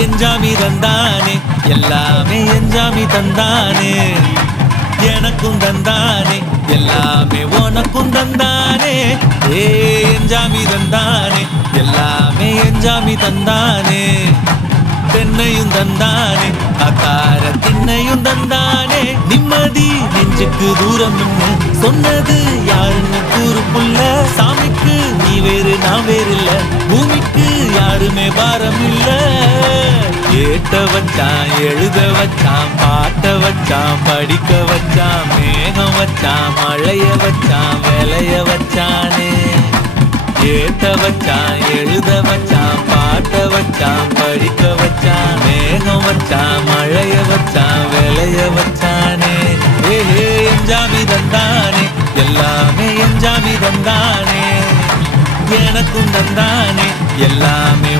எஞ்சாமி தந்தானே எல்லாமே எஞ்சாமி தந்தானே எனக்கும் தந்தானே எல்லாமே உனக்கும் தந்தானே ஏ எஞ்சாமி தந்தானே எல்லாமே எஞ்சாமி தந்தானே தென்னையும் தந்தானே அக்கார திண்ணையும் தந்தானே நிம்மதி நெஞ்சுக்கு தூரம் சொன்னது யாருன்னு கூறுப்புள்ள சாமிக்கு நீ வேறு நான் வேறு இல்ல பூமிக்கு யாருமே பாரம் இல்ல ஏட்ட வச்சான் எழுத வச்சான் பாட்ட வச்சான் படிக்க வச்சான் மேகம் வச்சான் மழைய வச்சான் விளைய வச்சானே ஏத்த வச்சான் எழுத வச்சான் பாட்ட வச்சான் படிக்க வச்சான் மேகம் வச்சான் மழைய வச்சான் விளைய வச்சானே ஏ எஞ்சாமி தந்தானே எல்லாமே எஞ்சாமி தந்தானே எனக்கும் தந்தானே எல்லாமே